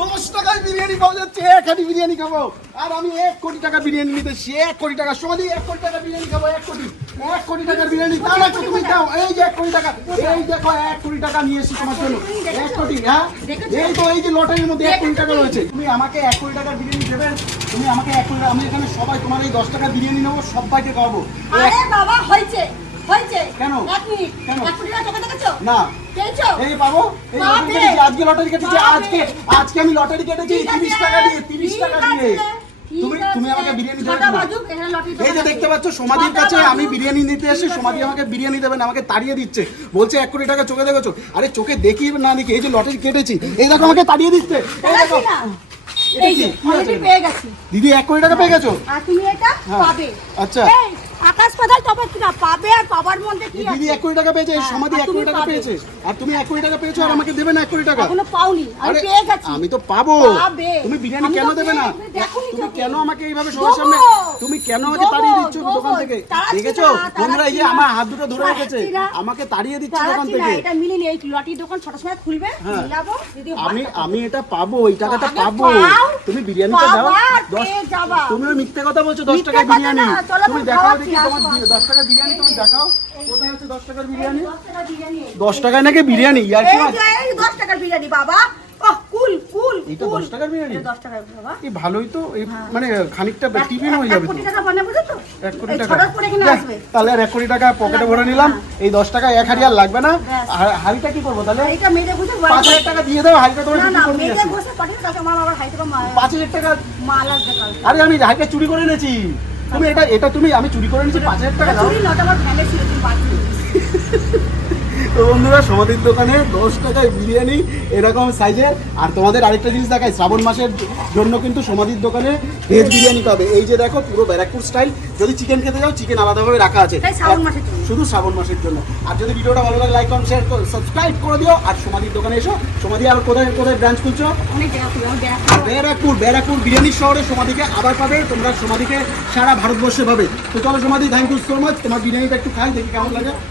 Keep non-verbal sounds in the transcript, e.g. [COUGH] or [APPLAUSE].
দশ টাকায় বিরিয়ানি পাওয়া যাচ্ছে এক হাঁটি বিরিয়ানি খাব। আর আমি এক কোটি টাকা বিরিয়ানি নিতে সে এক কোটি টাকা সমাধি এক কোটি টাকা বিরিয়ানি খাব এক কোটি। এক কোটি টাকার বিরিয়ানি দাও না তুমি দাও। এই যে এক কোটি টাকা এই দেখো এক কোটি টাকা নিয়ে এসেছি তোমার জন্য। এক কোটি হ্যাঁ? এই তো এই যে লটারির মধ্যে এক কোটি টাকা রয়েছে। তুমি আমাকে এক কোটি টাকার বিরিয়ানি দেবে তুমি আমাকে এক কোটি টাকা আমি এখানে সবাই তোমার এই দশ টাকা বিরিয়ানি নেব সবাইকে খাওয়াবো। আরে বাবা কেন? না এই পাবো আজকে লটারি কেটেছি আজকে আজকে আমি লটারি কেটেছি তিরিশ টাকা দিয়ে তিরিশ টাকা দিয়ে। তুমি তুমি আমাকে বিরিয়ানি দেবে না? এই যে দেখতে পাচ্ছ সমাধির কাছে আমি বিরিয়ানি নিতে এসে সমাধি আমাকে বিরিয়ানি দেবেন আমাকে তাড়িয়ে দিচ্ছে। বলছে এক কোটি টাকা চোখে দেখেছ? আরে চোখে দেখি না দেখি এই যে লটারি কেটেছি এই দেখো আমাকে তাড়িয়ে দিচ্ছে। এই দেখো। না? দিদি এক কোটি টাকা পেয়ে গেছো? আর তুমি এটা হ্যাঁ। পাবে। আচ্ছা। আকাশ পাতাল তফাৎ কিনা? পাবে আর পাবার মধ্যে কি দিদি? এক কোটি টাকা পেয়েছে হ্যাঁ, সমাধি এক কোটি টাকা পেয়েছে আর তুমি এক কোটি টাকা পেয়েছ আর আমাকে দেবে না এক কোটি টাকা। এখনও পাওনি আমি পেয়ে গেছি। আমি তো পাবো। তুমি বিরিয়ানি কেন দেবে না? দেখো। কেন আমাকে এইভাবে সবার সামনে তুমি কেন আমাকে তাড়িয়ে দিচ্ছ দোকান থেকে? দেখেছ? বন্ধুরা এই যে আমার হাত দুটো ধরে রেখেছে। আমাকে তাড়িয়ে দিচ্ছে দোকান থেকে? এটা মিলিনি এই লটির দোকান ছটার সময় খুলবে হ্যাঁ। মিলাবো যদি আমি আমি এটা পাবো এই টাকাটা পাবো। তুমি বিরিয়ানিটা দাও। তুমি মিথ্যে কথা বলছো দশ মিথ্যে টাকার কথা বিরিয়ানি। তুমি দেখাও দেখি তোমার টাকার বিরিয়ানি তুমি দেখাও। কোথায় আছে দশ টাকার বিরিয়ানি? দশ টাকার বিরিয়ানি। দশ টাকায় নাকি বিরিয়ানি? ইয়ার কি এই যে, এই দশ টাকার বিরিয়ানি বাবা। টাকার বিরিয়ানি? এটা টাকার বাবা। এই ভালোই তো এই মানে খানিকটা টিফিন হয়ে যাবে তো। কোটি টাকা বানাবো তো কোটি আসবে। তাহলে আর কোটি টাকা পকেটে ভরে নিলাম। এই দশ টাকা এক হাড়ি আর লাগবে না। আর হাড়িটা কি করব তাহলে? মেয়েদের হাজার টাকা দিয়ে দাও হাড়িটা তোমার না করে মেয়েদের। পাঠিয়ে বাবার মা টাকা। মাল আসবে কাল আরে আমি হাড়িটা চুরি করে এনেছি। তুমি এটা এটা তুমি আমি চুরি করে এনেছি পাঁচ হাজার টাকা দাও। চুরি নটা আমার ফ্যানে ছিল তুমি বাদ দিও। [LAUGHS] তো বন্ধুরা সমাধির দোকানে দশ টাকায় বিরিয়ানি এরকম সাইজের। আর তোমাদের আরেকটা জিনিস দেখায় শ্রাবণ মাসের জন্য কিন্তু সমাধির দোকানে ভেজ বিরিয়ানি পাবে। এই যে দেখো পুরো ব্যারাকপুর স্টাইল। যদি চিকেন খেতে যাও চিকেন আলাদাভাবে রাখা আছে। শুধু শ্রাবণ মাসের জন্য। আর যদি ভিডিওটা ভালো লাগে লাইক কমেন্ট শেয়ার সাবস্ক্রাইব করে দিও। আর সমাধির দোকানে এসো। সমাধি আর কোথায় কোথায় ব্রাঞ্চ খুলছো? ব্যারাকপুর ব্যারাকপুর। বিরিয়ানি শহরে সমাধিকে আবার পাবে। তোমরা সমাধিকে সারা ভারতবর্ষে পাবে। তো চলো সমাধি থ্যাংক ইউ সো মাচ তোমার বিরিয়ানিটা একটু খাই দেখি কেমন লাগে।